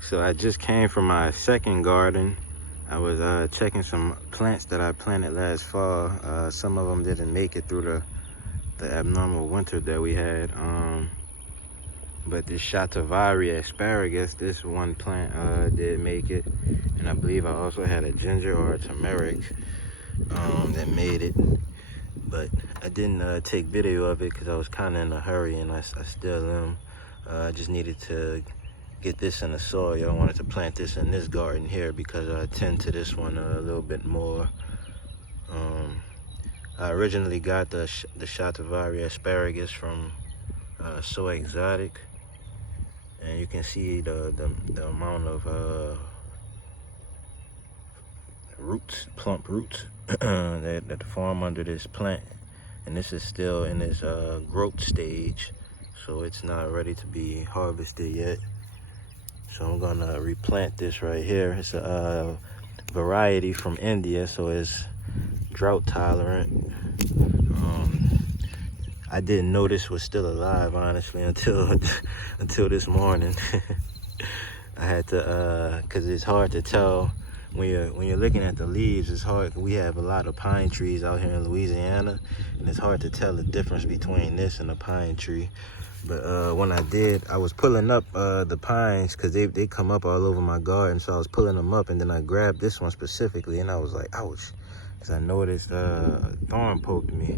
So I just came from my second garden. I was checking some plants that I planted last fall. Some of them didn't make it through the abnormal winter that we had. But this Shatavari Asparagus, this one plant did make it. And I believe I also had a ginger or a turmeric that made it. But I didn't take video of it because I was kind of in a hurry, and I still am. I just needed to get this in the soil. I wanted to plant this in this garden here because I tend to this one a little bit more. I originally got the Shatavari Asparagus from So Exotic, and you can see the amount of roots, plump roots that form under this plant, and this is still in its growth stage, so it's not ready to be harvested yet. So I'm gonna replant this right here. It's a variety from India, so it's drought tolerant. I didn't know this was still alive, honestly, until this morning. I had to, cause it's hard to tell when you're looking at the leaves. It's hard. We have a lot of pine trees out here in Louisiana, and it's hard to tell the difference between this and a pine tree. But when I did, I was pulling up the pines because they come up all over my garden. So I was pulling them up, and then I grabbed this one specifically, and I was like, ouch, because I noticed a thorn poked me.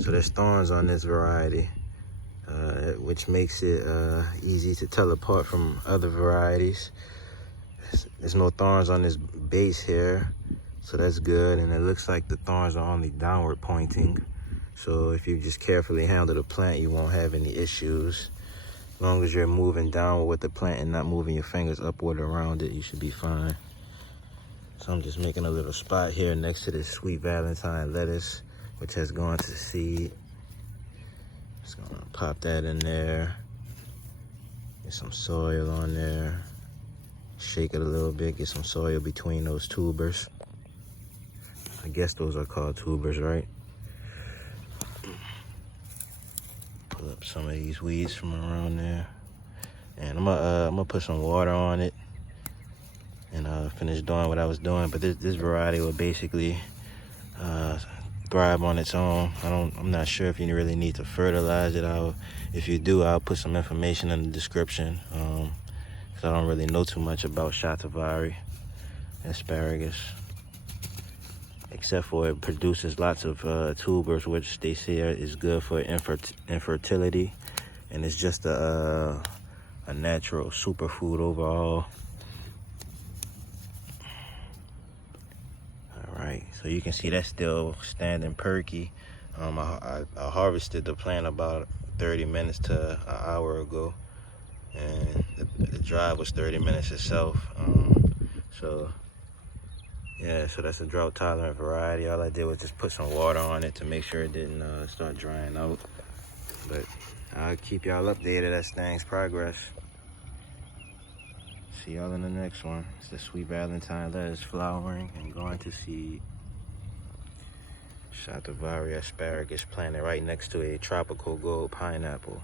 So there's thorns on this variety, which makes it easy to tell apart from other varieties. There's no thorns on this base here, so that's good. And it looks like the thorns are only downward pointing. So if you just carefully handle the plant, you won't have any issues. As long as you're moving downward with the plant and not moving your fingers upward around it, you should be fine. So I'm just making a little spot here next to this sweet Valentine lettuce, which has gone to seed. Just gonna pop that in there. Get some soil on there. Shake it a little bit, get some soil between those tubers. I guess those are called tubers, right? Pull up some of these weeds from around there. And I'm gonna put some water on it and finish doing what I was doing. But this variety will basically thrive on its own. I'm not sure if you really need to fertilize it. If you do, I'll put some information in the description. I don't really know too much about Shatavari asparagus, except for it produces lots of tubers, which they say is good for infertility, and it's just a natural superfood overall. All right, so you can see that's still standing perky. I harvested the plant about 30 minutes to an hour ago, and the drive was 30 minutes itself. So that's a drought tolerant variety. All I did was just put some water on it to make sure it didn't start drying out. But I'll keep y'all updated as things progress. See y'all in the next one. It's the sweet Valentine lettuce flowering and going to seed. Shatavari asparagus planted right next to a tropical gold pineapple.